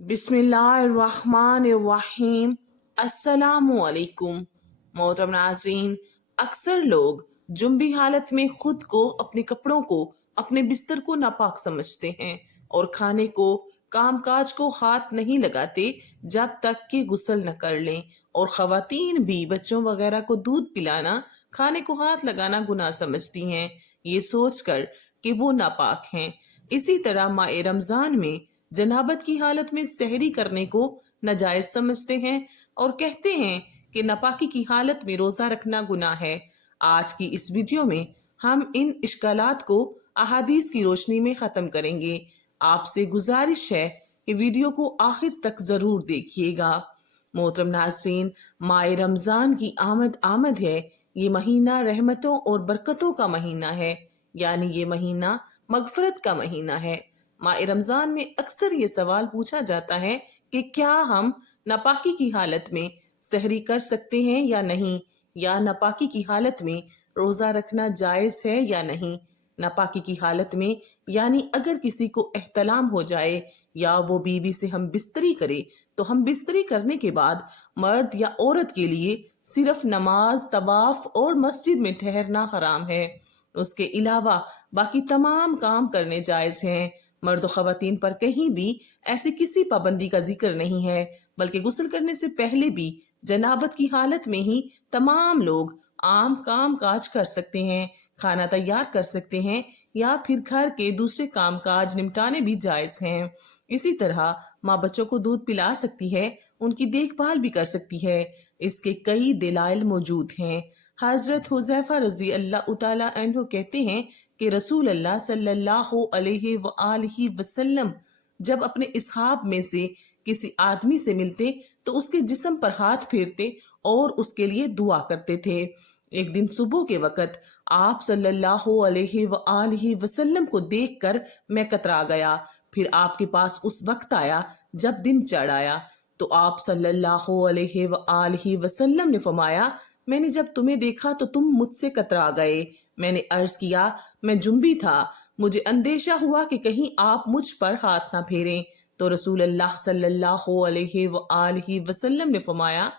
बिस्मिल्लाहिर्रहमानिर्रहीम। अस्सलामुअलैकुम। मोहतरम नाज़रीन, अक्सर लोग जुम्बी हालत में खुद को, अपने कपड़ों को, अपने बिस्तर को नापाक समझते हैं और खाने को, कामकाज को हाथ नहीं लगाते जब तक कि गुस्ल न कर लें। और ख़वातीन भी बच्चों वगैरह को दूध पिलाना, खाने को हाथ लगाना गुनाह समझती हैं, ये सोचकर कि वो नापाक हैं। इसी तरह माह रमज़ान में जनाबत की हालत में सहरी करने को नाजायज समझते हैं और कहते हैं कि नापाकी की हालत में रोजा रखना गुनाह है। आज की इस वीडियो में हम इन इश्कालात को अहादीस की रोशनी में ख़त्म करेंगे। आपसे गुजारिश है कि वीडियो को आखिर तक ज़रूर देखिएगा। मोहतरम नाज़रीन, माह रमज़ान की आमद है। ये महीना रहमतों और बरकतों का महीना है, यानी ये महीना मगफरत का महीना है। माह रमज़ान में अक्सर ये सवाल पूछा जाता है कि क्या हम नापाकी की हालत में सहरी कर सकते हैं या नहीं, या नापाकी की हालत में रोज़ा रखना जायज़ है या नहीं। नापाकी की हालत में यानी अगर किसी को एहतलाम हो जाए या वो बीवी से हम बिस्तरी करे तो हम बिस्तरी करने के बाद मर्द या औरत के लिए सिर्फ नमाज, तवाफ और मस्जिद में ठहरना हराम है। उसके अलावा बाकी तमाम काम करने जायज़ हैं। मर्द ख़वातीन पर कहीं भी ऐसी किसी पाबंदी का जिक्र नहीं है, बल्कि गुस्ल करने से पहले भी जनाबत की हालत में ही तमाम लोग आम काम काज कर सकते हैं, खाना तैयार कर सकते हैं या फिर घर के दूसरे काम काज निपटाने भी जायज़ हैं। इसी तरह माँ बच्चों को दूध पिला सकती है, उनकी देखभाल भी कर सकती है। इसके कई दलाइल मौजूद हैं। हज़रत हुज़ैफा रज़ी अल्लाह तआला अन्हु कहते हैं कि रसूल अल्लाह सल्लल्लाहु अलैहि वसल्लम जब अपने इसहाब में से किसी आदमी से मिलते तो उसके जिस्म पर हाथ फेरते और उसके लिए दुआ करते थे। एक दिन सुबह के वक़्त आप सल्लल्लाहु अलैहि वसल्लम को देखकर मैं कतरा गया। फिर आपके पास उस वक्त आया जब दिन चढ़ आया तो आप सल्लल्लाहु अलैहि वसल्लम ने फरमाया, मैंने जब तुम्हें देखा तो तुम मुझसे कतरा गए। मैंने अर्ज किया, मैं जुम्बी था, मुझे अंदेशा हुआ कि कहीं आप मुझ पर हाथ ना फेरें। तो रसूल अल्लाह सल्लल्लाहु अलैहि वसल्लम ने फरमाया,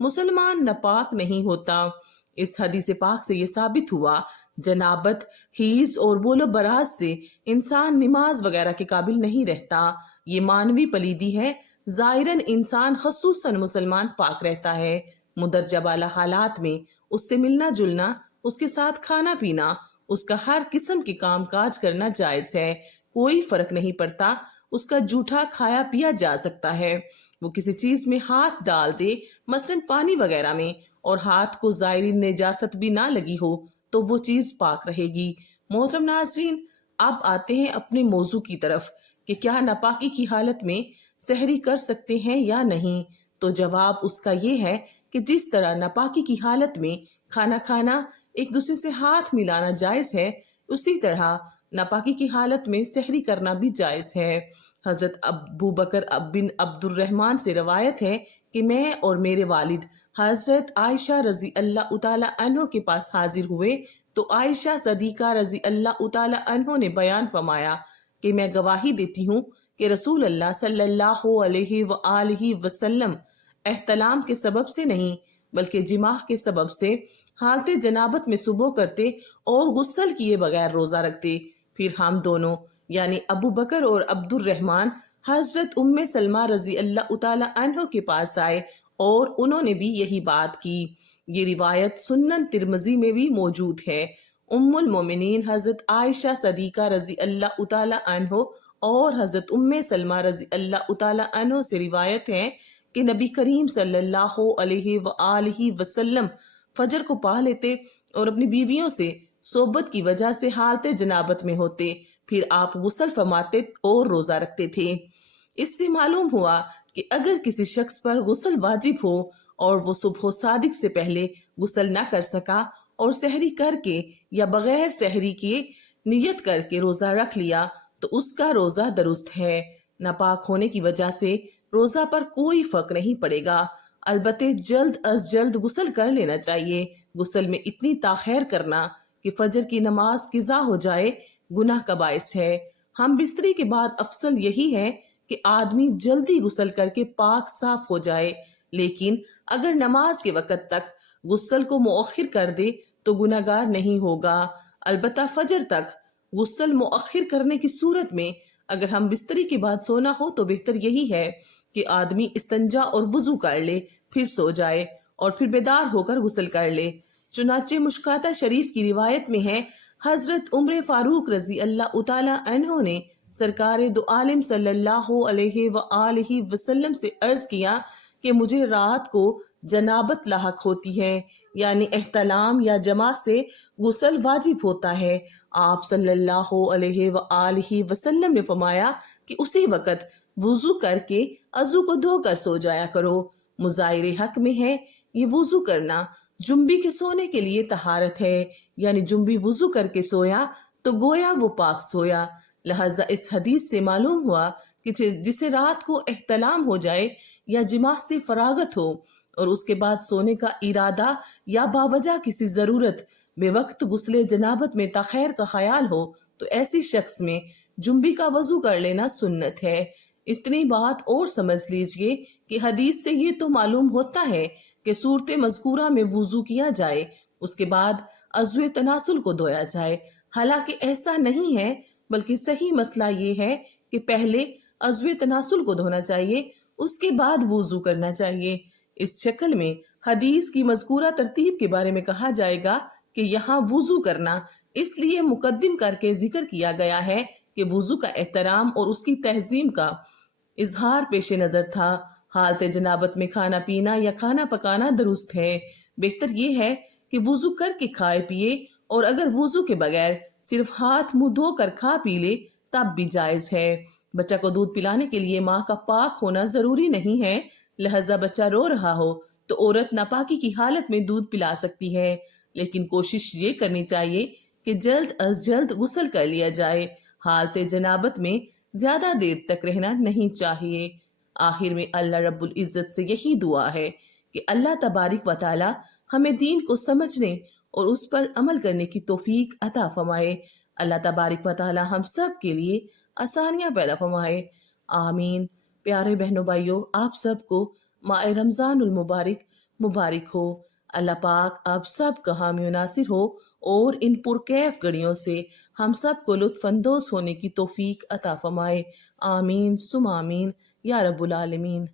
मुसलमान नापाक नहीं होता। इस हदीस पाक से ये साबित हुआ जनाबत, हीज और बोलो बराज से इंसान नमाज वगैरह के काबिल नहीं रहता। ये मानवी पलीदी है। जाहिरन इंसान खसूसन मुसलमान पाक रहता है। मुदरजा वाला हालात में उससे मिलना जुलना, उसके साथ खाना पीना, उसका हर किस्म के काम काज करना जायज़ है। कोई फर्क नहीं पड़ता, उसका जूठा खाया पिया जा सकता है। वो किसी चीज में हाथ डाल दे, मसलन पानी वगैरह में, और हाथ को ज़ाहिरी नेजासत भी ना लगी हो तो वो चीज पाक रहेगी। मोहतरम नाज़रीन, अब आते हैं अपने मौजू की तरफ कि क्या नापाकी की हालत में सहरी कर सकते हैं या नहीं। तो जवाब उसका ये है कि जिस तरह नापाकी की हालत में खाना खाना, एक दूसरे से हाथ मिलाना जायज़ है, उसी तरह नापाकी की हालत में सहरी करना भी जायज़ है। हज़रत अबू बकर बिन अब्दुर्रहमान से रवायत है कि मैं और मेरे वालिद हज़रत आयशा रज़ी अल्लाह तआला अन्हो के पास हाजिर हुए तो आयशा सदीका रज़ी अल्लाह तआला अन्हो ने बयान फरमाया कि मैं गवाही देती हूँ कि रसूल अल्लाह सल्लल्लाहु अलैहि वसल्लम एहतलाम के सबब से नहीं बल्कि जिमाह के सबब से हालते जनाबत में सुबह करते और गुस्ल किए बगैर रोजा रखते। फिर हम दोनों यानी अबू बकर और अब्दुर्रहमान हजरत उम्मे सलमा रजी अल्लाह तआला अन्हो के पास आए और उन्होंने भी यही बात की। ये रिवायत सुन्नन तिरमिज़ी में भी मौजूद है। उम्मुल मोमिनीन हजरत आयशा सदीका रजी अल्लाह तआला अन्हो और हजरत उम्मे सलमा रजी अल्लाह तआला अन्हो से रिवायत है कि नबी करीम सल्लल्लाहु अलैहि वसल्लम फजर को पा लेते और अपनी बीवियों से सोबत की वजह से हालते जनाबत में होते, फिर आप गुस्ल फरमाते और रोजा रखते थे। इससे मालूम हुआ कि अगर किसी शख्स पर गुस्ल वाजिब हो और वो सुबह सादिक से पहले गुस्ल ना कर सका और सहरी करके या बगैर सहरी के नियत करके रोजा रख लिया तो उसका रोजा दुरुस्त है। नापाक होने की वजह से रोजा पर कोई फर्क नहीं पड़ेगा। अलबत्ते जल्द अज जल्द गुस्ल कर लेना चाहिए। गुस्ल में इतनी ताखैर करना कि फजर की नमाज क़ज़ा हो जाए गुनाह का बाइस है। हम बिस्तरी के बाद अफसल यही है کہ آدمی جلدی غسل کر کے پاک صاف ہو جائے، لیکن اگر نماز کے وقت تک غسل کو مؤخر کر دے تو گناہگار نہیں ہوگا۔ البتہ فجر تک غسل مؤخر کرنے کی صورت میں اگر ہم بستری کے بعد سونا ہو تو بہتر یہی ہے کہ آدمی استنجا اور وضو کر لے، پھر سو جائے اور پھر بیدار ہو کر غسل کر لے۔ چنانچہ مشکاتہ شریف کی روایت میں ہے، حضرت عمر فاروق رضی اللہ تعالی عنہ نے سرکار دو عالم صلی اللہ علیہ وآلہ وسلم سے عرض کیا کہ مجھے رات کو جنابت لاحق ہوتی ہے، یعنی احتلام یا جماع سے غسل واجب ہوتا ہے۔ آپ صلی اللہ علیہ وآلہ وسلم نے فرمایا کہ اسی وقت وضو کر کے عضو کو دھو کر سو جایا کرو۔ مظاہر حق میں ہے یہ وضو کرنا جنبی کے سونے کے لیے طہارت ہے، یعنی جنبی وضو کر کے سویا تو گویا وہ پاک سویا۔ لہذا اس حدیث سے معلوم ہوا کہ جسے رات کو احتلام ہو جائے یا جماع سے فراغت ہو اور اس کے بعد سونے کا ارادہ یا باوجہ کسی ضرورت بے وقت غسل جنابت میں تاخیر کا خیال ہو تو ایسی شخص میں جنبی کا وضو کر لینا سنت ہے۔ اتنی بات اور سمجھ لیجئے کہ حدیث سے یہ تو معلوم ہوتا ہے کہ صورت مذکورہ میں وضو کیا جائے، اس کے بعد عضو تناسل کو دھویا جائے۔ حالانکہ ایسا نہیں ہے، بلکہ صحیح مسئلہ یہ ہے کہ پہلے عضو تناسل کو دھونا چاہیے، اس کے بعد وضو کرنا چاہیے۔ اس شکل میں حدیث کی مذکورہ ترتیب کے بارے میں کہا جائے گا کہ یہاں وضو کرنا اس لیے مقدم کر کے ذکر کیا گیا ہے کہ وضو کا احترام اور اس کی تہذیم کا اظہار پیش نظر تھا۔ حالت جنابت میں کھانا پینا یا کھانا پکانا درست ہے۔ بہتر یہ ہے کہ وضو کر کے کھائے پیے، اور اگر وضو کے بغیر صرف ہاتھ منہ دھو کر کھا پی لے تب بھی جائز ہے۔ بچہ کو دودھ پلانے کے لیے ماں کا پاک ہونا ضروری نہیں ہے، لہذا بچہ رو رہا ہو تو عورت ناپاکی کی حالت میں دودھ پلا سکتی ہے، لیکن کوشش یہ کرنی چاہیے کہ جلد از جلد غسل کر لیا جائے۔ حالت جنابت میں زیادہ دیر تک رہنا نہیں چاہیے۔ آخر میں اللہ رب العزت سے یہی دعا ہے کہ اللہ تبارک و تعالی ہمیں دین کو سمجھنے اور اس پر عمل کرنے کی توفیق عطا فرمائے۔ اللہ تبارک و تعالی ہم سب کے لیے آسانیاں پیدا فرمائے، آمین۔ پیارے بہنوں بھائیوں، آپ سب کو ماہ رمضان المبارک مبارک ہو۔ اللہ پاک آپ سب کا حامی و ناصر ہو اور ان پرکیف گھڑیوں سے ہم سب کو لطف اندوز ہونے کی توفیق عطا فرمائے، آمین ثم آمین یا رب العالمین۔